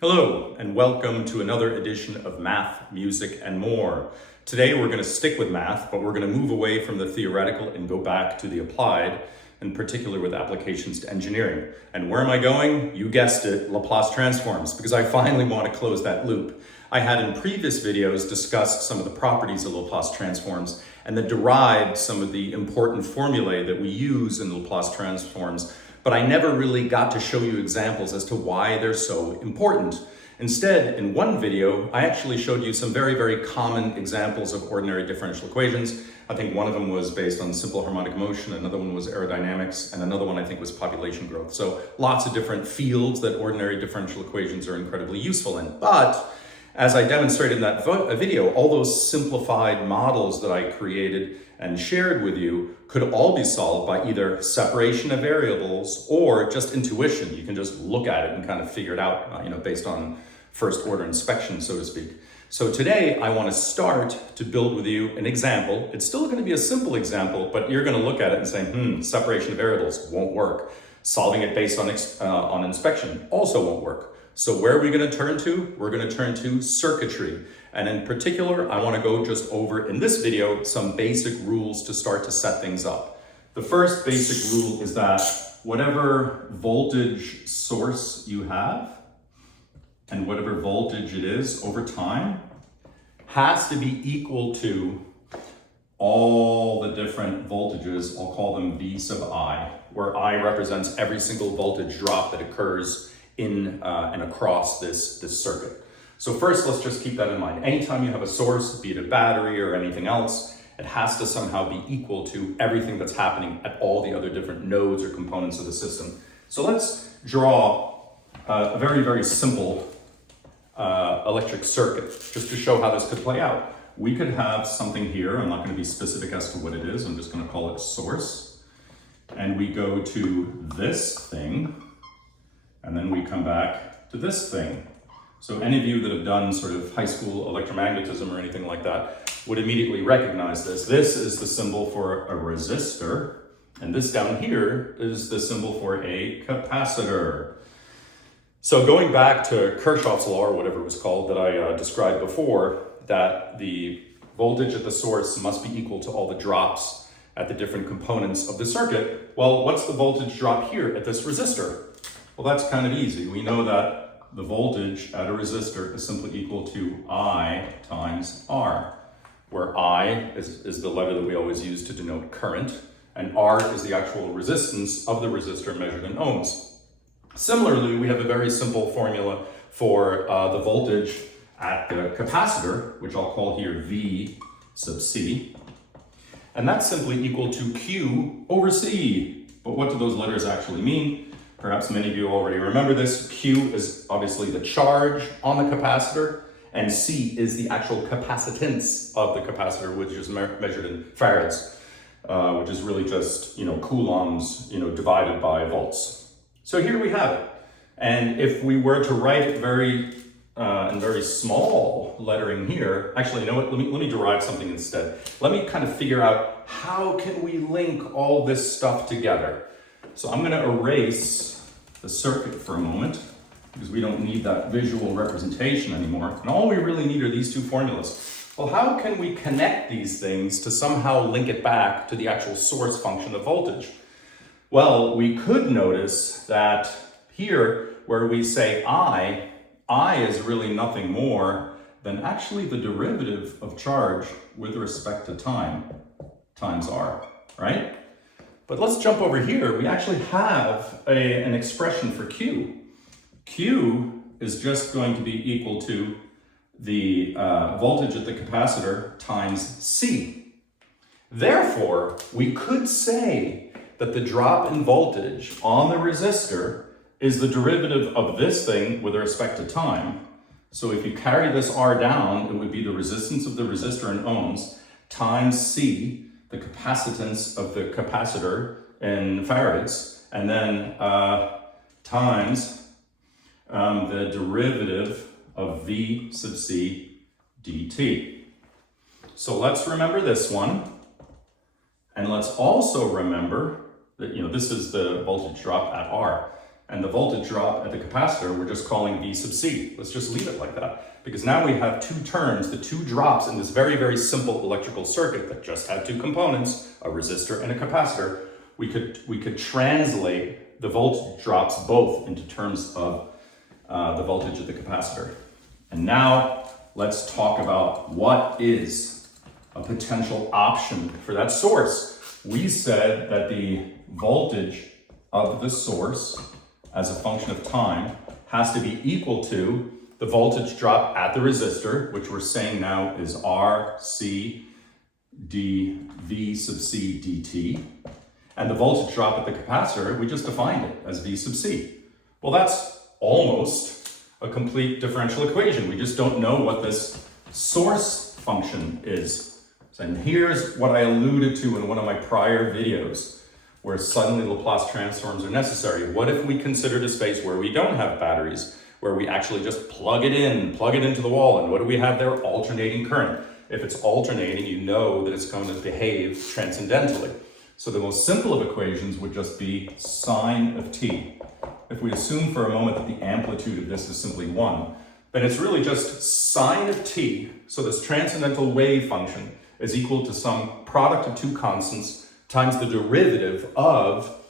Hello, and welcome to another edition of Math, Music, and More. Today we're going to stick with math, but we're going to move away from the theoretical and go back to the applied, in particular with applications to engineering. And where am I going? You guessed it, Laplace transforms, because I finally want to close that loop. I had in previous videos discussed some of the properties of Laplace transforms and then derived some of the important formulae that we use in Laplace transforms, but I never really got to show you examples as to why they're so important. Instead, in one video, I actually showed you some very, very common examples of ordinary differential equations. I think one of them was based on simple harmonic motion, another one was aerodynamics, and another one I think was population growth. So lots of different fields that ordinary differential equations are incredibly useful in. But as I demonstrated in that video, all those simplified models that I created and shared with you could all be solved by either separation of variables or just intuition. You can just look at it and kind of figure it out, based on first order inspection, so to speak. So today I want to start to build with you an example. It's still going to be a simple example, but you're going to look at it and say, separation of variables won't work. Solving it based on inspection also won't work. So where are we going to turn to? We're going to turn to circuitry. And in particular, I want to go just over, in this video, some basic rules to start to set things up. The first basic rule is that whatever voltage source you have, and whatever voltage it is over time, has to be equal to all the different voltages. I'll call them V sub I, where I represents every single voltage drop that occurs in and across this circuit. So first, let's just keep that in mind. Anytime you have a source, be it a battery or anything else, it has to somehow be equal to everything that's happening at all the other different nodes or components of the system. So let's draw a very, very simple electric circuit just to show how this could play out. We could have something here. I'm not going to be specific as to what it is. I'm just going to call it a source. And we go to this thing, and then we come back to this thing. So any of you that have done sort of high school electromagnetism or anything like that would immediately recognize this. This is the symbol for a resistor, and this down here is the symbol for a capacitor. So going back to Kirchhoff's law, or whatever it was called, that I described before, that the voltage at the source must be equal to all the drops at the different components of the circuit. Well, what's the voltage drop here at this resistor? Well, that's kind of easy. We know that the voltage at a resistor is simply equal to I times R, where I is the letter that we always use to denote current, and R is the actual resistance of the resistor measured in ohms. Similarly, we have a very simple formula for the voltage at the capacitor, which I'll call here V sub C, and that's simply equal to Q over C. But what do those letters actually mean? Perhaps many of you already remember this. Q is obviously the charge on the capacitor, and C is the actual capacitance of the capacitor, which is measured in farads, which is really just, coulombs, divided by volts. So here we have it. And if we were to write it in very small lettering here, actually, you know what? Let me derive something instead. Let me kind of figure out how can we link all this stuff together. So I'm going to erase the circuit for a moment because we don't need that visual representation anymore. And all we really need are these two formulas. Well, how can we connect these things to somehow link it back to the actual source function of voltage? Well, we could notice that here where we say I is really nothing more than actually the derivative of charge with respect to time times R, right? But let's jump over here. We actually have an expression for Q. Q is just going to be equal to the voltage at the capacitor times C. Therefore, we could say that the drop in voltage on the resistor is the derivative of this thing with respect to time. So if you carry this R down, it would be the resistance of the resistor in ohms times C, the capacitance of the capacitor in farads, and then times the derivative of V sub C dt. So let's remember this one, and let's also remember that this is the voltage drop at R. And the voltage drop at the capacitor, we're just calling V sub C. Let's just leave it like that. Because now we have two terms, the two drops in this very, very simple electrical circuit that just had two components, a resistor and a capacitor. We could translate the voltage drops both into terms of the voltage of the capacitor. And now let's talk about what is a potential option for that source. We said that the voltage of the source as a function of time has to be equal to the voltage drop at the resistor, which we're saying now is R C d V sub C dt. And the voltage drop at the capacitor, we just defined it as V sub C. Well, that's almost a complete differential equation. We just don't know what this source function is. And here's what I alluded to in one of my prior videos, where suddenly Laplace transforms are necessary. What if we considered a space where we don't have batteries, where we actually just plug it into the wall, and what do we have there? Alternating current. If it's alternating, you know that it's going to behave transcendentally. So the most simple of equations would just be sine of t. If we assume for a moment that the amplitude of this is simply 1, then it's really just sine of t, so this transcendental wave function is equal to some product of two constants times the derivative of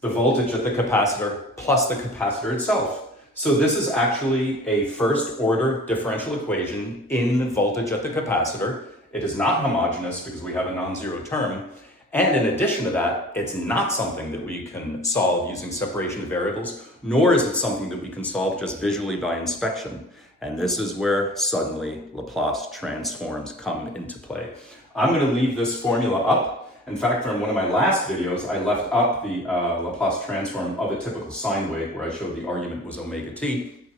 the voltage at the capacitor plus the capacitor itself. So this is actually a first order differential equation in voltage at the capacitor. It is not homogeneous because we have a non-zero term. And in addition to that, it's not something that we can solve using separation of variables, nor is it something that we can solve just visually by inspection. And this is where suddenly Laplace transforms come into play. I'm going to leave this formula up. In fact, from one of my last videos, I left up the Laplace transform of a typical sine wave where I showed the argument was omega t.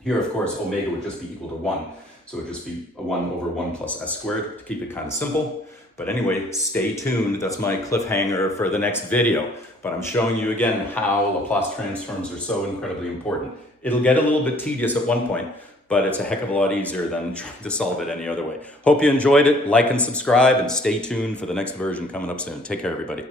Here, of course, omega would just be equal to 1. So it would just be a 1 over 1 plus s squared to keep it kind of simple. But anyway, stay tuned. That's my cliffhanger for the next video. But I'm showing you again how Laplace transforms are so incredibly important. It'll get a little bit tedious at one point, but it's a heck of a lot easier than trying to solve it any other way. Hope you enjoyed it. Like and subscribe, and stay tuned for the next version coming up soon. Take care, everybody.